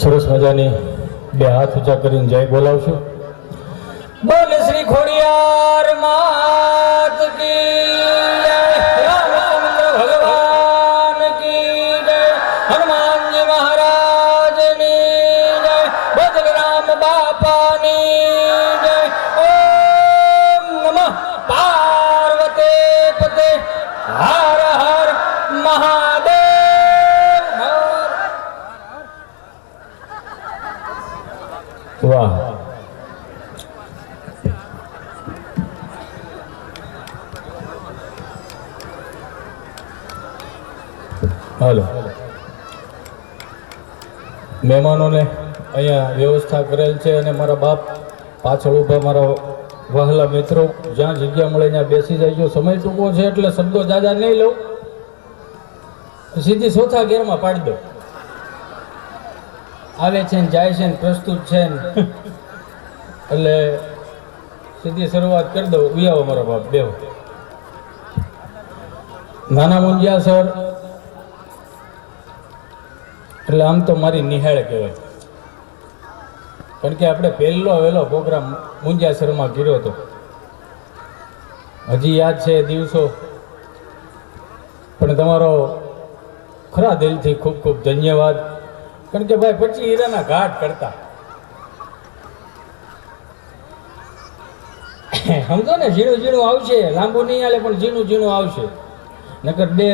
સરસ મજાની બે હાથ ઊંચા કરીને જય બોલાવશું. બોલ શ્રી ખોડિયાર માત કી જય, રામચંદ્ર ભગવાન કી જય, હનુમાનજી મહારાજની જય, બલરામ બાપાની જય. ઓમ નમઃ પાર્વતી પતે, હર હર મહાદેવ. વાહ, હાલો મહેમાનોને અહીંયા વ્યવસ્થા કરેલ છે અને મારા બાપ પાછળ ઊભા મારા વહાલા મિત્રો જ્યાં જગ્યા મળે ત્યાં બેસી જાય. સમય ટૂંકો છે એટલે શબ્દો જાજા નહીં લઉં, સીધી ચોથા ગેરમાં પાડી દો. આવે છે ને જાય છે ને પ્રસ્તુત છે ને એટલે સીધી શરૂઆત કરી દો. વિયાવો મારા બાપ બેવ. નાના મુંજિયા સર એટલે આમ તો મારી નિહાળ કહેવાય, કારણ કે આપણે પહેલો વહેલો પ્રોગ્રામ મુંજિયાસરમાં કર્યો હતો. હજી યાદ છે દિવસો, પણ તમારો ખરા દિલથી ખૂબ ખૂબ ધન્યવાદ. કારણ કે ભાઈ 25 હીરાના ઘાટ કરતા સમજો ને, ઝીણું ઝીણું આવશે, લાંબુ નહીં હાલે પણ ઝીણું ઝીણું આવશે. નકર બે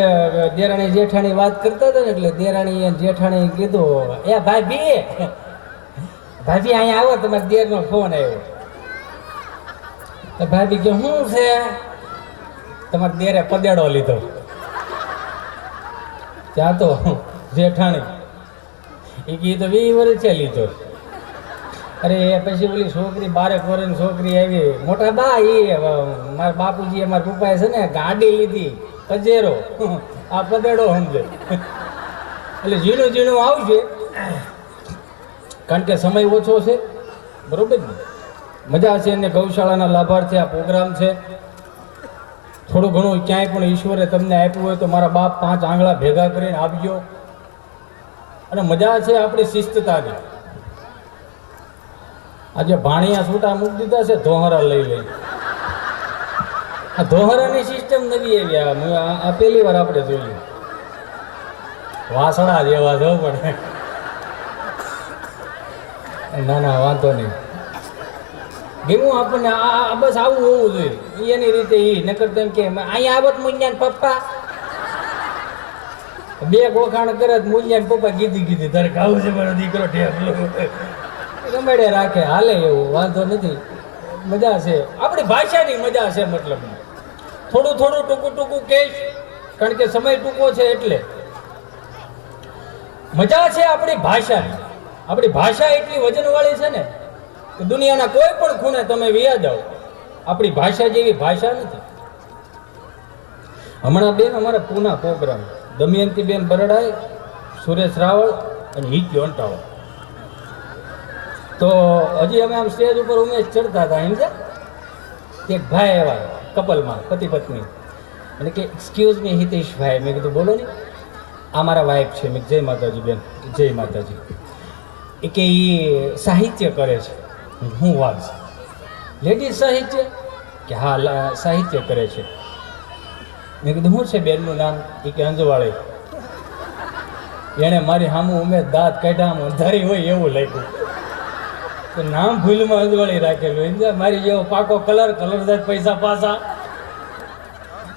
દેરાણી જેઠાણી વાત કરતા હતા ને એટલે દેરાણી જેઠાણી કીધું, એ ભાભી ભાભી અહીંયા આવો, તમારા દેરનો ફોન આવ્યો. ભાભી કે શું છે? તમારા દેરે પદેડો લીધો. ત્યાં તો જેઠાણી એ કીધું 20 વર્ષે લીધો. અરે પછી ઓલી છોકરી 12 વર્ષની છોકરી આવી, મોટા બા એ મારા બાપુજી મારા પપ્પાએ છે ને ગાડી લીધી, પજેરો, આ પદેડો સમજે. એટલે ઝીણું ઝીણું આવશે, કારણ કે સમય ઓછો છે, બરોબર ને? મજા છે. અને ગૌશાળાના લાભાર્થી આ પ્રોગ્રામ છે. થોડું ઘણું ક્યાંય પણ ઈશ્વરે તમને આપ્યું હોય તો મારા બાપ 5 આંગળા ભેગા કરીને આપજો. અને મજા છે આપણી શિસ્તતાની. આજે ભાણિયા છૂટા મૂકી દીધા છે, ધોહરા લઈ લઈ. આ ધોહરાની સિસ્ટમ નવી આવી, આ પહેલી વાર આપણે જોયું. વાસણા જેવા જો, પણ ના ના વાંધો નહીં. ગેમું આપણને આ બસ આવું હોવું જોઈએ એની રીતે. એ નકર તેમ કે અહીંયા આવત મુંજ્યા પપ્પા, બે ગોખાણ કરત મુંજ્યા પપ્પા કીધી તારે ખાવું છે મારો દીકરો ઠેકલો રમેડે રાખે, હાલે એવું વાંધો નથી. મજા છે આપણી ભાષાની, મજા છે. મતલબ થોડું થોડું ટૂંકું ટૂંકું કહીશ, કારણ કે સમય ટૂંકો છે એટલે. મજા છે આપણી ભાષાની. આપણી ભાષા એટલી વજનવાળી છે ને કે દુનિયાના કોઈ પણ ખૂણે તમે વિયા જાઓ, આપણી ભાષા જેવી ભાષા નથી. હમણાં બેન અમારા પૂના પ્રોગ્રામ, દમયંતીબેન બરડાએ, સુરેશ રાવળ અને હિત્યો અંટાળો. તો હજી અમે આમ સ્ટેજ ઉપર ઉમેશ ચડતા હતા, એમ છે કે એક ભાઈ એવા કપલમાં પતિ પત્ની, અને કે એક્સક્યુઝ મી હિતેશભાઈ. મેં કીધું બોલો ને, આ મારા વાઇફ છે. મેં જય માતાજી બેન, જય માતાજી. એ કે એ સાહિત્ય કરે છે. હું વાત છે લેડીઝ સાહિત્ય? કે હા સાહિત્ય કરે છે. મેં કીધું શું છે બેનનું નામ? એ કે અંજવાળી. એણે મારી સામું ઉમેશ દાંત કાઢ્યા, અંધારી હોય એવું લાગ્યું. તો નામ ભૂલમાં અંજવાળી રાખેલું. સમજા, મારી જેવો પાકો કલર જાય પૈસા પાછા.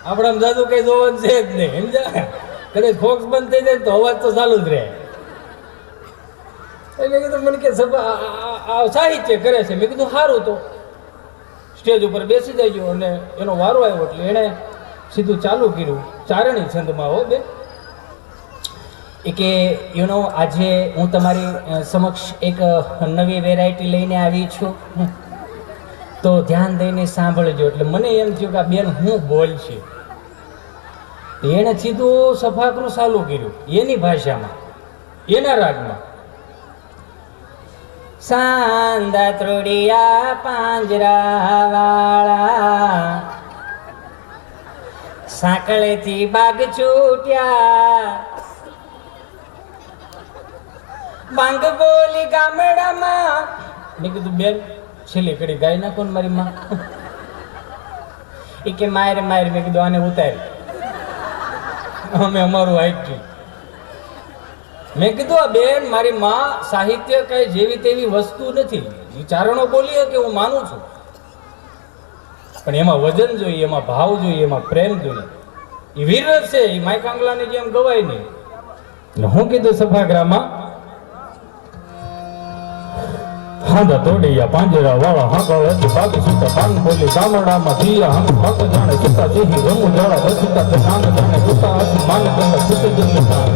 આપણે આમ જાદુ કઈ જોવાનું છે જ નહીં. સમજા, કદાચ ફોક્સ બંધ થઈ જાય તો અવાજ તો ચાલુ જ રહે. મેં કીધું મને કે સાહિત્ય કરે છે. મેં કીધું સારું, તો સ્ટેજ ઉપર બેસી જાય. અને એનો વારો આવ્યો એટલે એણે સીધું ચાલુ કર્યું ચારણી છંદમાં. હો બે એ કે આજે હું તમારી સમક્ષ એક નવી વેરાયટી લઈને આવી છું, તો ધ્યાન દઈને સાંભળજો. એટલે મને એમ થયું કે આ બેન હું બોલશે. એણે સીધું સફાકરું ચાલુ કર્યું એની ભાષામાં, એના રાગમાં. સાંદા ત્રોડિયા પાંજરા વાળા, સાંકળેથી બાગ છૂટ્યા, બાંગ બોલી ગામડામાં. મેં કીધું બેન છેલ્લી કડી ગાઈ નાખો ને મારી માં. એ કે માર માર. મેં કીધું આને ઉતારી, અમે અમારું હાઈટ. મેં કીધું આ બેન મારી માં સાહિત્ય કઈ જેવી તેવી વસ્તુ નથી. વિચારણો બોલીએ કે હું માનું છું, પણ એમાં વજન જોઈએ, એમાં ભાવ જોઈએ, એમાં પ્રેમ જોઈએ. એ વીર છે, એ માય કાંગલાની જેમ ગવાય નહીં. હું કીધું સભાગ્રામાં હાંડા તોડિયા પાંજરા વાળા હાંકળ હતી બાકી સુતા પાન બોલી ગામડામાં થયા હમ હક જાણે સુતા જેહી રમુ જાળા રસીતા તે નામ જાણે સુતા હતી માન ગંગા સુતે જન્મ થાય.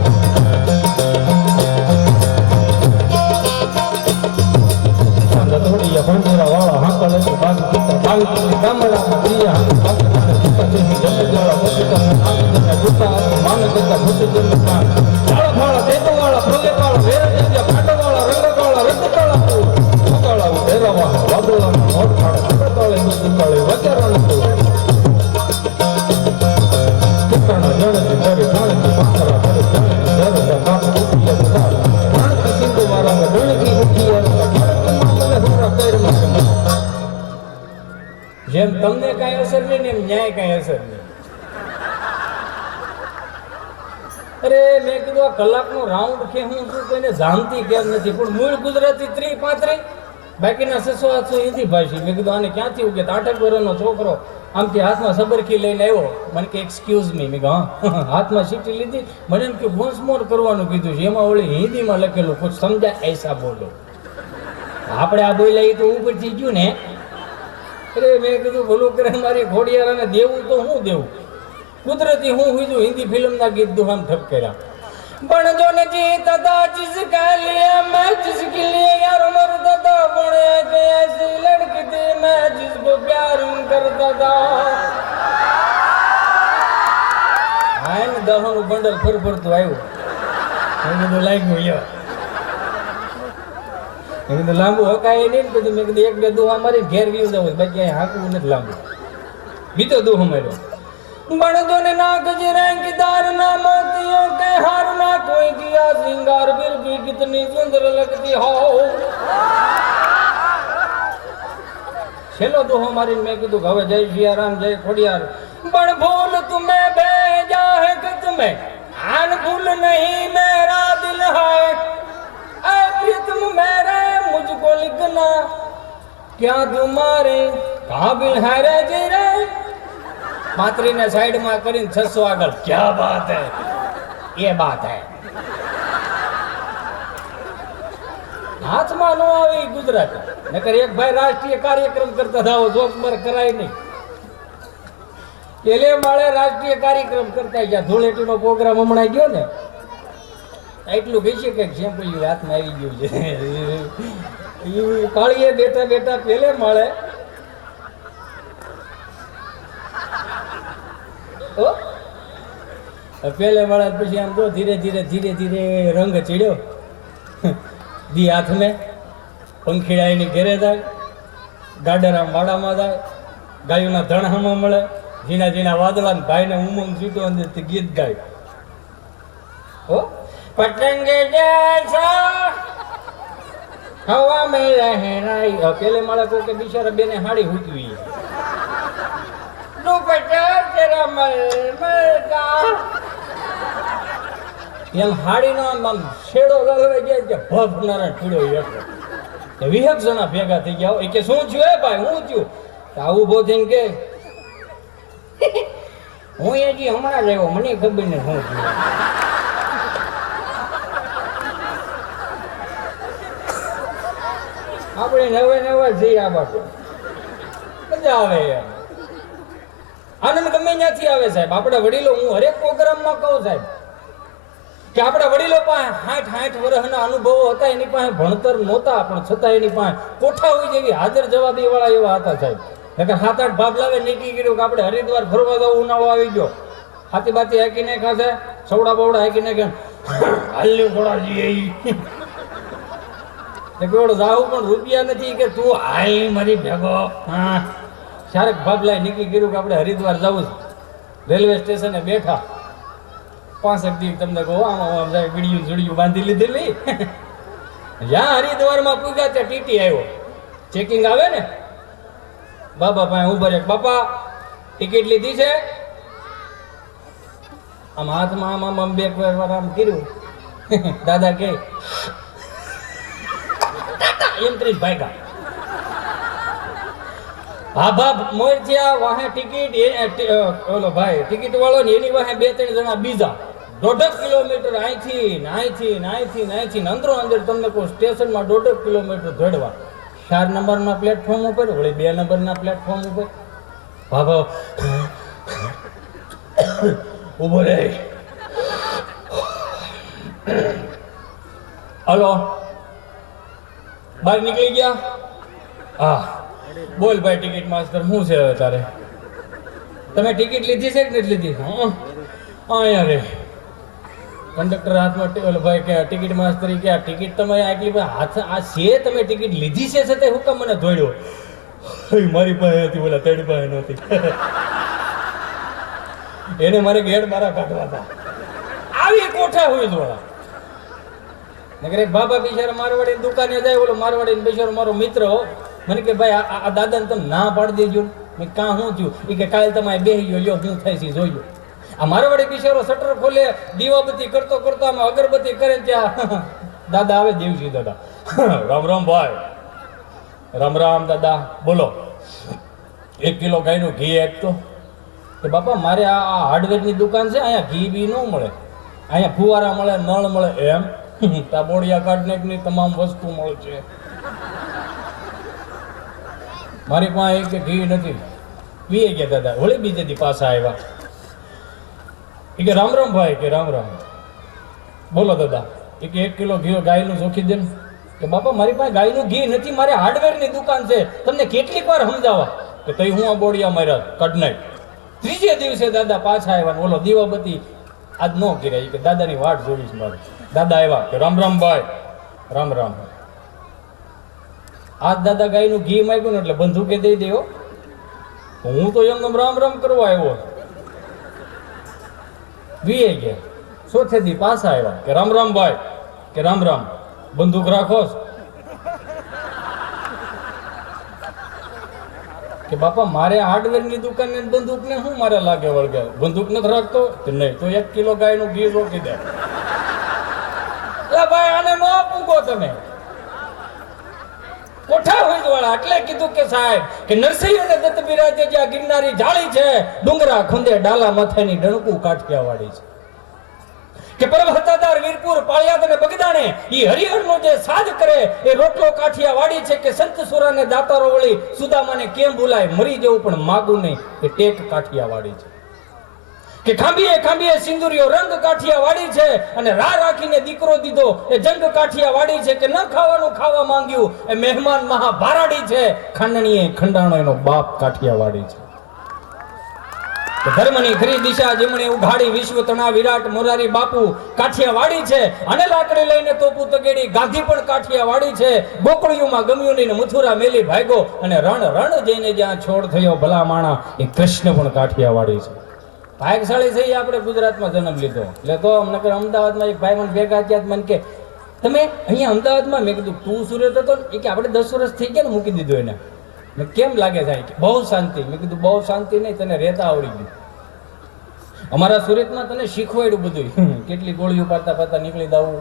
હાંડા તોડિયા પાંજરા વાળા હાંકળ હતી બાકી સુતા પાન બોલી ગામડામાં થયા હમ હક જાણે સુતા જેહી રમુ જાળા રસીતા તે નામ જાણે સુતા હતી માન ગંગા સુતે જન્મ થાય. જાળા ફાળા તેતો વાળા પ્રલે વાળા વેર જગ્યા ફાટો વાળા રંગ વાળા રંગ વાળા વાદળામાં મોટ ખાડે કડકાળે દુકાળે વચારણ ઠીકાણા જણતી કરે જાણતી પાથરા કરે જાણતી જરડા કાપ ઉઠિયા બુધાર જાણતી સિંધુ વાળામાં ડણકી ઉઠિયા જાણતી મામલે હુરા કૈરમાં. જેમ તમને કાંઈ અસર નહીં ને એમ ન્યાય કાંઈ અસર નહીં. અરે મેં કીધું આ કલાકનો રાઉન્ડ કે હું શું કોઈને જાણતી કેમ નથી, પણ મૂળ ગુજરાતી 30-35 બાકીના 600-800 હિન્દી ભાષી. મેં કીધું આને ક્યાંથી ઉગે? 8 વર્ષનો છોકરો આમથી હાથમાં સબરકી લઈને આવ્યો. મને કે એક્સક્યુઝ મી. મેં હા હાથમાં સીટી લીધી. મને એમ કે વોન્સ મોર કરવાનું કીધું છે. એમાં ઓલી હિન્દીમાં લખેલું કુછ સમજા એસા બોલો. આપણે આ બોલ્યા એ તો ઉપરથી ગયું ને. અરે મેં કીધું ભલું કરે મારી ઘોડિયારાને દેવું તો હું દેવું. કુદરતી હું હુંજું હિન્દી ફિલ્મના ગીત દુહામ ઠપ કર્યા. पण जो न जीता था जिसका लिए मैं जिसके लिए यार मरता था, पण एक ऐसी लड़की थी मैं जिसको प्यार करता था. हाय ने दहोનું બંડલ ફરફરતું આવ્યું. મેં કીધું લાગ્યું યો. મેં કીધું લાંબુ હકાય નહીં ને. પછી મેં કીધું એક બે દુહા મારી ઘેર વ્યુ જવું, બાકી અહીં હાંકવું નથી લાંબુ. બીજો દુહો માર્યો. बण जो ना गजरेंगी दार ना मोतियों के हार ना कोई किया सिंगार फिर भी कितनी सुंदर लगती हो. छेलो दोहो मारी मैं कीधु હવે જય સિયારામ જય ખોડિયાર. बण भूल तुम्हें भेजा है खत में आन भूल नहीं मेरा दिल है ऐ प्रीतम मेरे मुझको लिखना क्या तुम्हारे काबिल है रे जी रे. पात्रीने साइड में करीने 600 આગળ. क्या बात है, ये बात है. हाथમાં નો આવી ગુજરાતી. નકર એક ભાઈ રાષ્ટ્રીય કાર્યક્રમ કરતા હતા, જોક પર કરાય નહીં. પેલે માળે રાષ્ટ્રીય કાર્યક્રમ કરતા ગયા. ધૂળેટીનો પ્રોગ્રામ હમણાં ગયો ને, એટલું કહી છે કે સેમ્પલ હાથમાં આવી ગયું છે. કાળીએ બેઠા બેઠા પેલે માળે પેલે વાળા પછી આમ તો ધીરે ધીરે ધીરે ધીરે રંગ ચડ્યો. દી હાથ મેં પંખીડા એની ઘેરે જાય, ગાડરામ વાડામાં જાય, ગાયોના ધણહામાં મળે, ઝીણા ઝીણા વાદળા ને ભાઈને ઉમંગ છૂટો અંદર ગીત ગાય. હો પતંગ જૈસા હવા મેં લહેરાઈ. પેલે માળા કોઈ કે બિચારા બેને હાડી હૂકવી. એમ હાડીનો આમ શેડો લલવાઈ ગયા કે ભગનારા પીડો એટલો. 20 જણા ભેગા થઈ ગયા. એ કે શું થયું હે ભાઈ, હું થયું? આવું ઉભો થઈને કે હું હજી હમણાં જ આવ્યો, મને ખબર ને શું થયું. આપણે નવે નવા જઈ આ બાજુ મજા આવે યાર. આનંદ ગમે ત્યાંથી આવે સાહેબ. આપણા વડીલો, હું હરેક પ્રોગ્રામમાં કહું સાહેબ કે આપણા વડીલો પાસે 60 વર્ષના અનુભવો હતા. એની પાસે ભણતર નહોતા, પણ છતાં એની પાસે કોઠા હોય જેવી હાજર જવાબી વાળા એવા હતા સાહેબ. નકર 7-8 ભાગ લાવે નીકળી ગયું કે આપણે હરિદ્વાર ફરવા જવું, ઉનાળો આવી ગયો, હાથી બાતી હાકીને ખાશે, સવડા બવડા હાકીને કે હાલ્યું ઘોડાજી કેવડો જાવું પણ રૂપિયા નથી કે તું હાલ મારી ભેગો. હા શારક ભાગલાય નીકળી ગયું કે આપણે હરિદ્વાર જવું છે. રેલવે સ્ટેશને બેઠા 5 દી તમને કહો આમ જાય, બીડીયું જુડિયું બાંધી લીધેલી. જ્યાં હરિદ્વારમાં પૂગ્યા ત્યાં ટીટી આવ્યો. ચેકિંગ આવે ને, બાપા પાસે ઉભા રહે, બાપા ટિકિટ લીધી છે? આમ હાથમાં આમ બે વાર આમ કર્યું. દાદા કે એમ કરીને ભાગ્યા. હા બાપ મોર થયા. વાહે ટિકિટ ઓલો ભાઈ ટિકિટ વાળો ને એની વાહે 2-3 જણા બીજા 1.5 કિલોમીટર અહીંથી અંદરો અંદર તમને કોઈ સ્ટેશનમાં 1.5 કિલોમીટર દોડવા. 4 નંબરના પ્લેટફોર્મ ઉપર, વળી 2 નંબરના પ્લેટફોર્મ ઉપર. બાબા ઉભો રે. હલો, બહાર નીકળી ગયા? હા બોલ ભાઈ ટિકિટ માસ્ટર, શું છે હવે તારે? તમે ટિકિટ લીધી છે કે નથી લીધી? હા અહીંયા રે. કંડક્ટર હાથમાં ઓલો ભાઈ કે ટિકિટ માસ્ટર કે આ ટિકિટ તમે આટલી હાથ આ છે, તમે ટિકિટ લીધી છે છતાં હું કામ મને દોડ્યો? મારી પાસે હતી, ઓલા તેડી પાસે નહોતી. એને મારે ગેડ મારા કાઢવા હતા. આવી કોઠા હોય થોડા નગર. એક બાબા બિચારા મારવાડી દુકાને જાય, ઓલો મારવાડી બિચારો મારો મિત્ર મને કે ભાઈ આ દાદાને તમે ના પાડી દેજો. મેં કાં શું થયું? એ કે કાલે તમારે બેસી ગયો, લ્યો શું થાય છે જોઈ લો. આ મારવાડી બિચારો શટર ખોલે, દીવાબત્તી કરતો આમાં અગરબત્તી કરે ત્યાં દાદા આવે, દેવજી દાદા. રામ રામ ભાઈ. રામ રામ દાદા, બોલો. 1 કિલો ગાયનું ઘી આપતો. કે બાપા મારે આ હાર્ડવેરની દુકાન છે, અહીંયા ઘી બી ન મળે, અહીંયા ફુવારા મળે, નળ મળે. એમ તાબોડિયા કાર્ડનેકની તમામ વસ્તુ મળે છે. મારી પાસે કે ઘી નથી. પીએ ગયા દાદા. વળી બીજે દી પાછા આવ્યા. એ કે રામ રામ ભાઈ. કે રામ રામ. બોલો દાદા. એ કે 1 કિલો ઘી ગાયનું ચોખી દે. કે બાપા મારી પાસે ગાયનું ઘી નથી, મારે હાર્ડવેરની દુકાન છે, તમને કેટલીક વાર સમજાવવા. કે તઈ હું આ બોડિયા માર્યા કાઢ નાખ. ત્રીજે દિવસે દાદા પાછા આવ્યા. બોલો દીવાબત્તી આજ ન કર્યા. કે દાદાની વાટ જોઈશ મારે. દાદા આવ્યા. કે રામ રામ ભાઈ. રામ રામ. આજ દાદા ગાયનું ઘી માંગ્યું ને એટલે બંદૂકે દઈ દેવો. હું તો એમને રામ રામ કરવા આવ્યો. વીએ ગયા. ચોથે દી પાછા આવ્યા. કે રામ રામ ભાઈ. કે રામ રામ. બંદૂક રાખો? કે બાપા મારે હાર્ડવેરની દુકાન ને બંદૂક ને શું મારે લાગે વળગે? બંદૂક નથી રાખતો? કે નહીં. તો 1 કિલો ગાયનું ઘી રોકી દે. ભાઈ આને ન પૂગો તમે. કોઠા હોય વાળા એટલે કીધું કે સાહેબ કે નરસિંહ અને દત્ત બિરાજે જ્યાં ગિરનારી જાળી છે, ડુંગરા ખુંદે ડાલા માથાની ડણકું કાઠિયાવાડી છે. કે પર્વતાદાર વીરપુર પાળિયાદ અને બગદાણે ઈ હરિહરનો જે સાજ કરે એ રોટલો કાઠિયાવાડી છે. કે સંત સુરાને દાતારો વળી સુદામાને કેમ ભૂલાય, મરી જવું પણ માગું નહીં, એ ટેક કાઠિયાવાડી છે. કે ખાંભીએ ખાંભીએ સિંદુરિયો રંગ કાઠિયાવાડી છે. અને રા રાખીને દીકરો દીધો એ જંગ કાઠિયાવાડી છે. કે ન ખાવાનું ખાવા માંગ્યું એ મહેમાન મહાભારાડી છે. ખાંડણીએ ખંડાણો એનો બાપ કાઠિયાવાડી છે. કે ધર્મની ખરી દિશા જેમણે ઉઘાડી વિશ્વ તણા વિરાટ મોરારી બાપુ કાઠિયાવાડી છે. અને લાકડી લઈને તોપુ તગેડી ગાંધી પણ કાઠિયાવાડી છે. ગોકળિયુંમાં ગમ્યું નહીં ને મથુરા મેલી ભાગ્યો. અને રણ રણ જઈને જ્યાં છોડ થયો ભલા માણા એ કૃષ્ણ પણ કાઠિયાવાડી છે. ભાગશાળી છે આપણે ગુજરાતમાં જન્મ લીધો. એટલે તો નકર અમદાવાદમાં એક ભાઈ મને ભેગા થયા મને કે તમે અહીંયા અમદાવાદમાં. મેં કીધું તું સુરત હતો? એ કે આપણે 10 વર્ષ થઈ ગયા ને મૂકી દીધું એને. મેં કેમ લાગે છે? બહુ શાંતિ. મેં કીધું બહુ શાંતિ નહીં, તને રહેતા આવડી ગયું. અમારા સુરતમાં તને શીખવાડ્યું બધું. કેટલી ગોળીઓ પાડતા પાડતા નીકળી દાવું.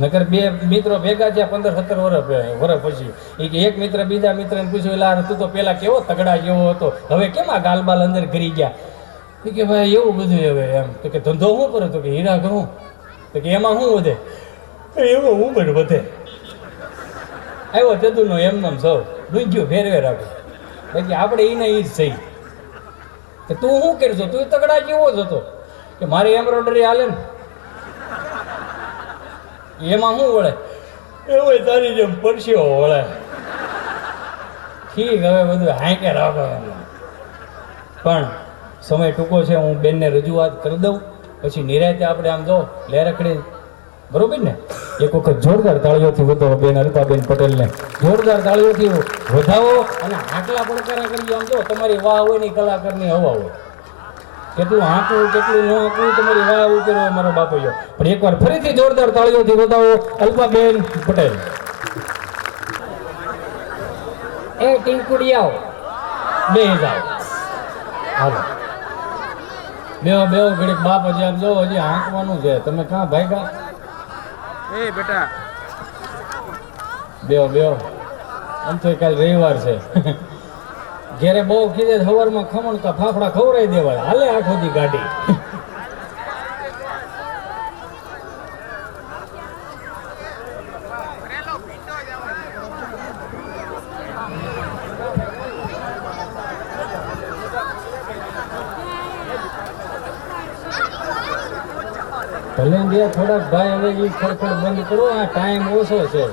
નકર બે મિત્રો ભેગા થયા 15-17 વર્ષ પછી. એ કે એક મિત્ર બીજા મિત્રને પૂછ્યું, એલા તું તો પેલા કેવો તગડા જેવો હતો, હવે કેમ આ ગાલબાલ અંદર કરી ગયા? એ કે ભાઈ એવું બધું હવે એમ. તો કે ધંધો શું કરો? તો કે હીરા ઘઉં. તો કે એમાં શું વધે? એવો હું પણ વધે. આવ્યો તેદુનો એમનેમ સૌ ડૂંગ્યું ફેરવે રાખો. બાકી આપણે એને એ જ થઈ. કે તું શું કરશો? તું તગડા જેવો જ હતો. કે મારી એમ્બ્રોઇડરી હાલે ને એમાં શું વળે? એવું તારી જેમ પરસ્યો વળે. ઠીક હવે બધું હાંકે રાખો. પણ સમય ટૂંકો છે, હું બેનને રજૂઆત કરી દઉં પછી નિરાયતે આપણે આમ જો લે રખડી. બરોબર ને? એક વખત જોરદાર તાળીઓથી વધાવો બેન અલ્પાબેન પટેલને. જોરદાર તાળીઓથી વધાવો અને આટલા પડકારા કરી. આમ જો તમારી વાહ હોય ને કલાકારની હવા હોય. કેટલું હાંકવું કેટલું ન હાંકવું તમારી વાહ ઉપર હોય મારો બાપો. પણ એકવાર ફરીથી જોરદાર તાળીઓથી બતાવો અલ્પાબેન પટેલ. એ ટીંકુડિયાઓ બે જાઓ, હાલો બેહો ઘડીક બાપ હજી આમ જો હજી હાંકવાનું છે. તમે ક્યાં ભાગ્યા? એ બેટા બેહો આમ તો કાલ રવિવાર છે. ઘેરે બહુ કીધે સવારમાં ખમણ કા ફાફડા ખવડાવી દેવાય, હાલે આખો દી ગાડી. ભલે દે થોડાક ભાઈ હવે એ ખડખડ બંધ કરો, આ ટાઈમ ઓછો છે.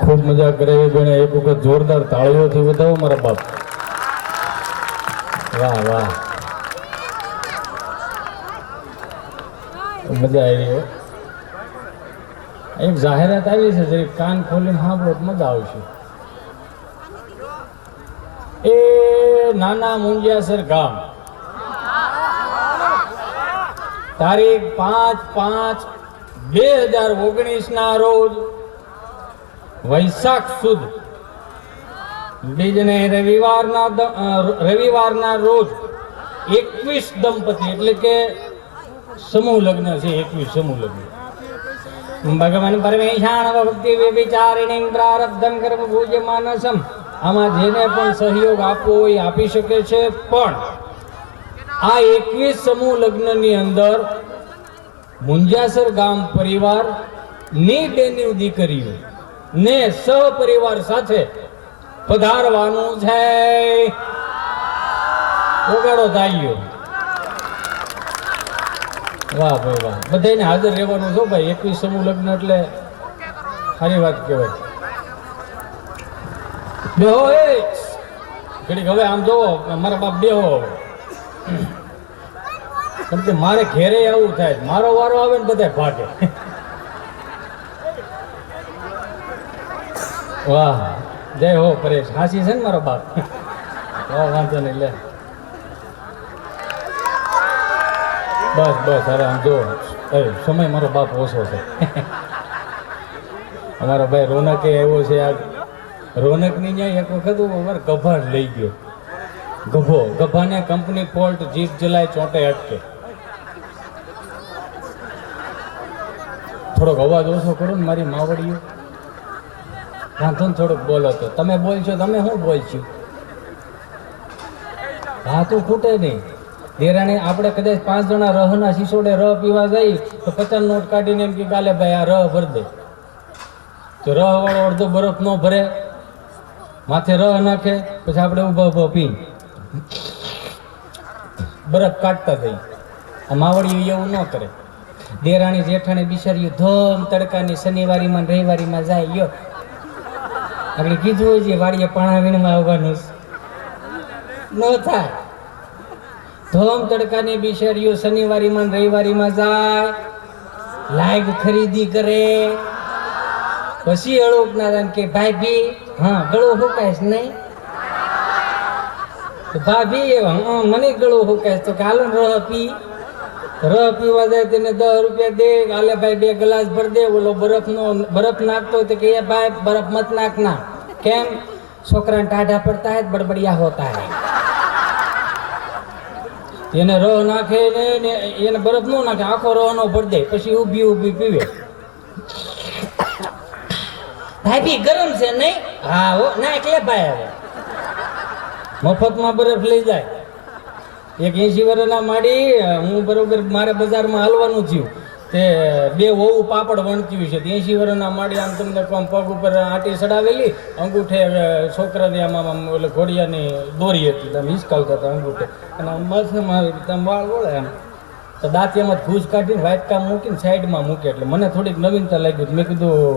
ખૂબ મજા કરે એ બેને એક વખત જોરદાર તાળીઓથી વધાવો મારા બાપ. વાહ મજા આવી હો. એક જાહેરાત આવી છે, જરી કાન ખોલીને સાંભળો તો મજા આવશે. એ નાના મુંજિયાસર ગામ, તારીખ 5/5/2019 ના રોજ વૈશાખ સુદ બીજને રવિવારના રોજ 21 દંપતી એટલે કે સમૂહ લગ્ન છે. 21 સમૂહ લગ્ન. ભગવાન પરમેશાણ ભક્તિ વિચારિણી પ્રારબ્ધમ કર્મ ભૂજ્ય માનસમ. આમાં જેને પણ સહયોગ આપવો હોય આપી શકે છે. પણ આ 21 સમૂહ લગ્નની અંદર મુંજાસર ગામ પરિવાર ની બેની દીકરીઓ ને સહપરિવાર સાથે પધારવાનું છે. ઓગાડો તાળીઓ. વાહ ભાઈ વાહ. બધાને હાજર રહેવાનું છો ભાઈ. 21 સમૂહ લગ્ન એટલે સારી વાત કહેવાય. બેહો એ ઘડીક હવે આમ જોવો મારા બાપ બેહો. કેમ કે મારે ઘેરે આવું થાય, મારો વારો આવે ને બધા ભાગે. વાહ જય હો પરેશ. હાસી છે ને મારો બાપ. વાંધો નહીં લે. બસ અરે આમ જો સમય મારો બાપ ઓછો છે. અમારો ભાઈ રોનકે આવ્યો છે. આ રોનકની ન્યાય એક વખત ગભા લઈ ગયો. ગભાને કંપની ફોલ્ટ જીપ જલાય ચોંટે અટકે. થોડોક અવાજ ઓછો કરો ને મારી માવડીઓ. વાંધો ને થોડુંક બોલો તો. તમે બોલશો તમે શું બોલશું? ભાતું ખૂટે નહીં. દેરાણી આપણે કદાચ 5 જણા રહના શીશોડે રહ પીવા જઈ તો 50 નોટ કાઢીને એમ કે ગાલે ભાઈ આ રહ ભર દે. તો રહ વાળો અડધો બરફ ન ભરે, માથે રહ નાખે, પછી આપણે ઊભા પી બરફ કાઢતા થઈ. આ માવડીઓ એવું ન કરે. દેરાણી જેઠાણી બિચારીઓ ધમ તડકાની શનિવારીમાં રવિવારીમાં જાય. યો આપણે કીધું હોય છે વાડીએ પાણા વીણમાં આવવાનું ન થાય. ધમ તડકાની બિચારીઓ શનિવારીમાં રવિવારીમાં જાય, લાગ ખરીદી કરે, પછી અળોકના કે ભાઈ હા ગળું હુકાઈશ નહીં તો ભાભી મને ગળું હુકાઈશ તો હાલો રહ પીવા જાય તેને 10 રૂપિયા દે. હાલે ભાઈ 2 ગ્લાસ ભર દે. ઓલો બરફ નાખતો તો કે ભાઈ બરફ મત નાખના. કેમ? છોકરાને ટાઢા પડતા હે બડબડિયા હોતા હે. એને રહ નાખે ને એને બરફ ન નાખે, આખો રહ નો ભર દે, પછી ઊભી પીવે. ભાઈ ગરમ છે નહીં? હા હો ના એટલે ભાઈ હવે મફતમાં બરફ લઈ જાય. એક 80 વર્ષના માડી હું બરોબર મારે બજારમાં હાલવાનું થયું તે 2 વહુ પાપડ વણતી છે. 80 વર્ષના માડી આમ તમને પગ ઉપર આંટી ચડાવેલી, અંગૂઠે છોકરાની આમાં એટલે ઘોડિયાની દોરી હતી, તમે હિસકાવતા હતા અંગૂઠે, અને મસ્તમાં આવી રીતે વાળ વળે એમ તો દાંત એમાં ભૂજ કાઢીને વાટકા મૂકીને સાઈડમાં મૂકે. એટલે મને થોડીક નવીનતા લાગ્યું. મેં કીધું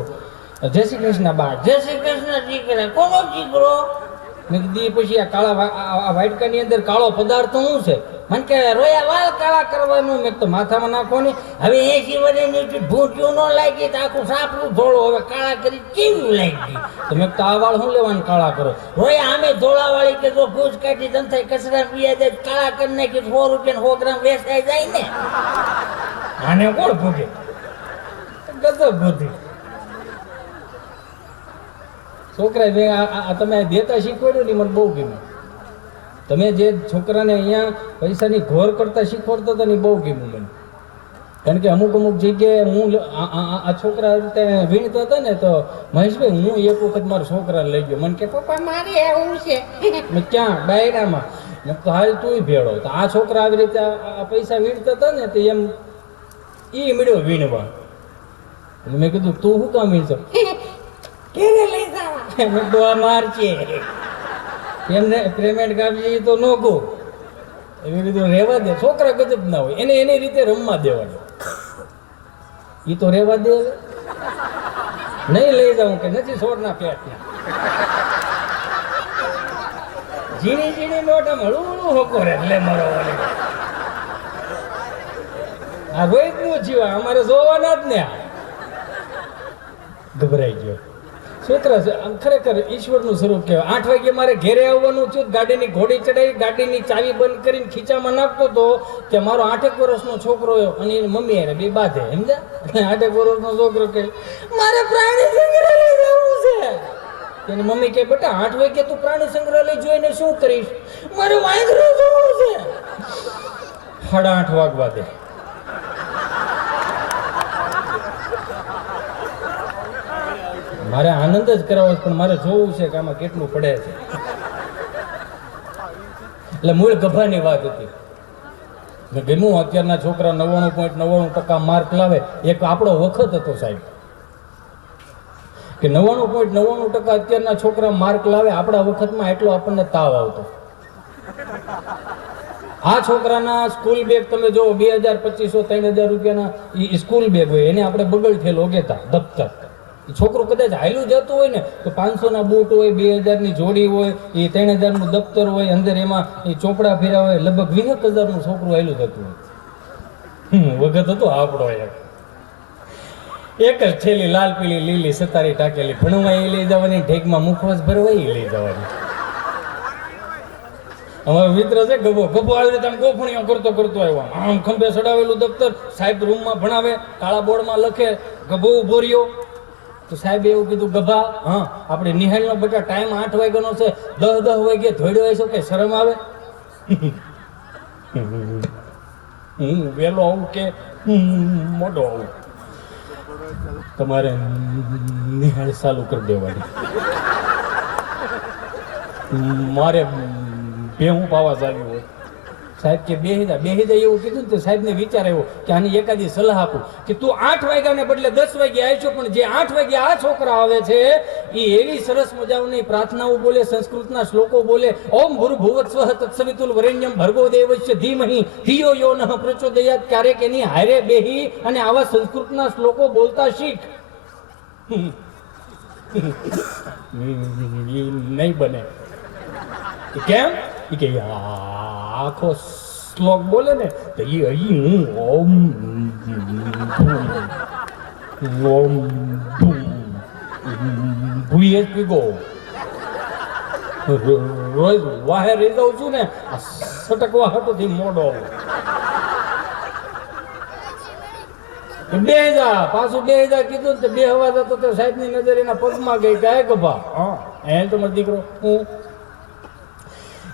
જય શ્રી કૃષ્ણ બા. જય શ્રી કૃષ્ણ દીકરા. કોનો દીકરો? મેં કીધી પછી આ કાળા આ વાટકાની અંદર કાળો પદાર્થ શું છે? મને કે રોયા વાળ કાળા કરવાનું. મેં તો માથામાં નાખો ને. હવે 80 વર્ષની ભૂંટ્યું ન લાગી તો આખું સાપરું ધોળો હવે કાળા કરી કેવું લાગી? તો મેં તો આ વાળ શું લેવાનું કાળા કરો? રોયા આમે ધોળા વાળી કે જો ભૂજ કાઢી જનતા કચરા પીયા જાય કાળા કરી નાખી 100 રૂપિયા 100 ગ્રામ વેચાઈ જાય ને. આને કોણ ભૂગે? ગજબ બુદ્ધિ. છોકરા તમે દેતા શીખવાડ્યું ને મને બહુ ગમ્યું. તમે જે છોકરાને અહીંયા પૈસાની ઘોર કરતા શીખવાડતા હતા ને બહુ ગમ્યું મને. કારણ કે અમુક જગ્યાએ હું આ છોકરા રીતે વીણતા હતા ને તો મહેશભાઈ હું એક વખત મારા છોકરાને લઈ ગયો. મને કે પપ્પા મારે એવું છે. મેં ક્યાં? ડાયરામાં. મેં તો હાલ તું ભેળો. તો આ છોકરા આવી રીતે આ પૈસા વીણતા હતા ને તો એમ એ મળ્યો વીણવા. મેં કીધું તું શું કામ વીણશો? કેને લઈ જવા? મેં તો આ માર છે એમને પેમેન્ટ કાપી તો નો ગો. એવી કીધું રહેવા દે. છોકરા ગજબ ના હોય એને એની રીતે રમવા દેવાનું. એ તો રહેવા દે. નહીં લઈ જાઉં કે નથી છોડના પેટના. ઝીણી ઝીણી નોટ આમ હળું હળું હોકો રે એટલે મારો આ રોહિત નું જીવા અમારે જોવાના જ ને. ગભરાઈ ગયો છોકરા. આમ ખરેખર ઈશ્વરનું સ્વરૂપ કહેવાય. 8 વાગે મારે ઘેરે આવવાનું છું. ગાડીની ઘોડી ચડાવી ગાડીની ચાવી બંધ કરીને ખીચામાં નાખતો હતો કે મારો 8 વર્ષનો છોકરો અને એની મમ્મી એને બે બાધે સમજ્યા. 8 વર્ષનો છોકરો કે મારે પ્રાણી સંગ્રહાલય જવું છે. એની મમ્મી કે બેટા 8 વાગે તું પ્રાણી સંગ્રહાલય જોઈને શું કરીશ? મારે વાંદરો જોવું છે. 8:30 વાગવા દે. મારે આનંદ જ કરાવો પણ મારે જોવું છે કે આમાં કેટલું પડે છે. એટલે મૂળ ગભાની વાત હતી. ગમ્યું અત્યારના છોકરા 99.99% માર્ક લાવે. એક આપણો વખત હતો સાહેબ કે 99.99% અત્યારના છોકરા માર્ક લાવે. આપણા વખતમાં એટલો આપણને તાવ આવતો. આ છોકરાના સ્કૂલ બેગ તમે જો 2000-2500-3000 રૂપિયાના સ્કૂલ બેગ હોય એને આપણે બગલ થયેલો ગેતા દફતર. છોકરો કદાચ હાયલું જતું હોય ને તો 500ના બૂટ હોય, 2000ની જોડી હોય, એ 3000નું દફતર હોય, અંદર એમાં એ ચોપડા ફેરા હોય, લગભગ 20,000નું છોકરું હાયલું જતું હોય. વખત હતો આપણો એક જ થેલી લાલ પીળી લીલી સતારી ટાકેલી ભણવા એ લઈ જવાની, ઢેકમાં મુખવાસ ભરવા એ લઈ જવાની. અમારો મિત્ર છે ગભો આવી રીતે આમ ગોફણીઓ કરતો આવ્યો. આમ ખંભે ચડાવેલું દફતર સાહેબ રૂમમાં ભણાવે, કાળા બોર્ડમાં લખે. ગભો ઉભો રહ્યો તો સાહેબ એવું કીધું ગભા હા આપણે નિહાળનો બેટા ટાઈમ 8 વાગ્યાનો છે, 10 વાગે ધોડ્યો હોય કે શરમ આવે? વહેલો આવું કે મોટો આવું? તમારે નિહાળ ચાલુ કરી દેવાની. મારે ભેહું પાવા ચાલ્યું હોય. સાહેબ કે બેહી જાય એવું કીધું ને તો સાહેબને વિચાર આવ્યો કે આની એકાદી સલાહ આપું કે તું 8 વાગ્યાને બદલે 10 વાગે આવ્યો પણ જે 8 વાગે આ છોકરા આવે છે એ એવી સરસ મજાની પ્રાર્થનાઓ બોલે, સંસ્કૃતના શ્લોકો બોલે. ઓમ ભૂર્ભુવસ્વઃ તત્સવિતુલ વરેણ્યમ ભર્ગો દેવસ્ય ધીમહિ ધિયો યો નઃ પ્રચોદયાત. ક્યારેક એની હારે બેહી અને આવા સંસ્કૃતના શ્લોકો બોલતા શીખ. નહીં બને. કેમ કે આખો શ્લોક બોલે ને તો એ અહીં ઓમ ઓમ ભૂયે પીગો રોજ વાહે રહી જાઉં છું ને સટકવા હટોથી મોડો બે જા પાછું 2000 કીધું ને 2 હવા જતો તો સાહેબની નજર એના પગમાં ગઈ ગાય ગભા. હા એ તો મારો દીકરો હું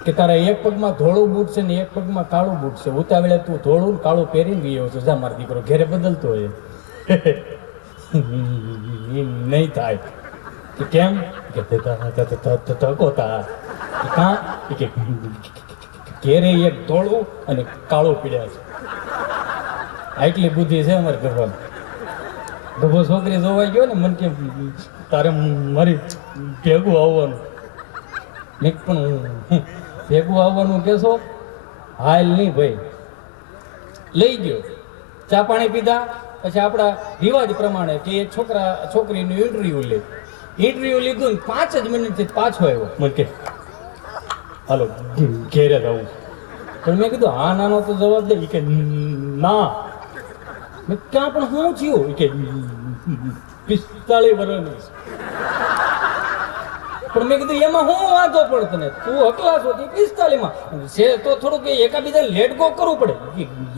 કે તારા એક પગમાં ધોળું બૂટ છે ને એક પગમાં કાળું બૂટ છે. ઉતાવળે તું ધોળું ને કાળું પહેરીને ગયો છો. જા મારો દીકરો ઘેરે બદલતો હોય. નહીં થાય કે કેમ કે તકોતા કાં કે ઘેરે એક ધોળું અને કાળું પીડ્યા છે. આટલી બુદ્ધિ છે અમારે ગભા. ગભો છોકરી જોવાઈ ગયો ને મને કે તારે મારી ભેગું આવવાનું. મેં પણ ભેગું આવવાનું કેશો? હાલ નહીં ભાઈ. લઈ ગયો, ચા પાણી પીધા. પછી આપણા રિવાજ પ્રમાણે કે એ છોકરા છોકરીનું ઇન્ટરવ્યુ લે. ઇન્ટરવ્યુ લીધું ને 5 જ મિનિટથી પાછો આવ્યો. મને કે હાલો ઘેરે રહું. પણ મેં કીધું હા નાનો તો જવાબ દે. ઈ કે ના. મેં ક્યાં પણ હું થયું? ઈ કે 45 વર્ષની. પણ મેં કીધું એમાં હું વાંધો પડે તને? તું હકલા છો 45માં છે તો થોડુંક એકાબીજાને લેટ ગો કરવું પડે.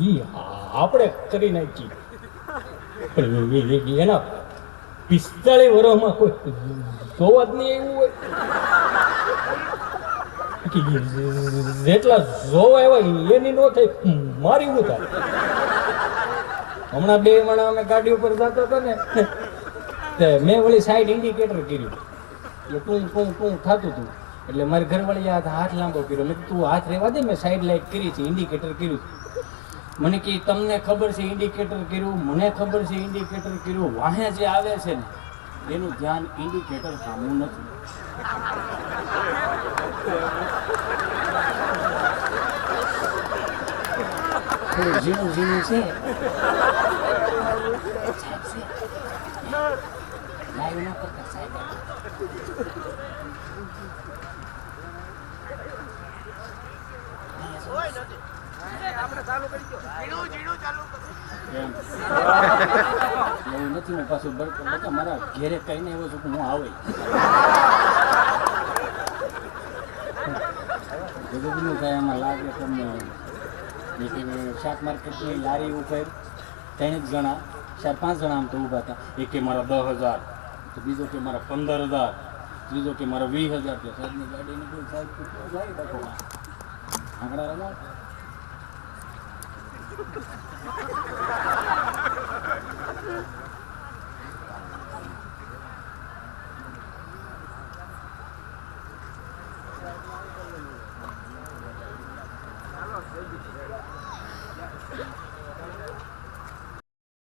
ઈ આપણે કરી નાખી. પણ એના 45 વર્ષમાં કોઈ જોવા જ નહીં એવું હોય. જેટલા જોવા આવ્યા એની નો થઈ મારી હું થાય. હમણાં 2 મણા અમે ગાડી ઉપર જતો હતો ને તે મેં વળી સાઈડ ઇન્ડિકેટર કર્યું એટલે ટૂંક ટૂંક ટૂંક થતું હતું. એટલે મારી ઘરવાળી હાથ લાંબો કર્યો. મેં કીધું તું હાથ રહેવા દે, મેં સાઈડ લાઈટ કરી છે, ઇન્ડિકેટર કર્યું. મને કે તમને ખબર છે ઇન્ડિકેટર કર્યું, મને ખબર છે ઇન્ડિકેટર કર્યું, વાહે જે આવે છે ને એનું ધ્યાન ઇન્ડિકેટર સામું નથી. થોડું ઝીણું ઝીણું છે. લાઈવ ન કરતા સાહેબ. એવું નથી. હું પાછું બધા મારા ઘેરે કહીને એવો છું કે હું આવે બધું થાય એમાં લાગે તમને. શાક માર્કેટની લારી ઉપર 3 જણા 4-5 જણા આમ તો ઊભા હતા. એક કે મારા 10,000, તો બીજો કે મારા 15,000, ત્રીજો કે મારા 20,000. કે સાહેબની ગાડીની કોઈ સાહેબ જાય બાપુ આંકડા રમા.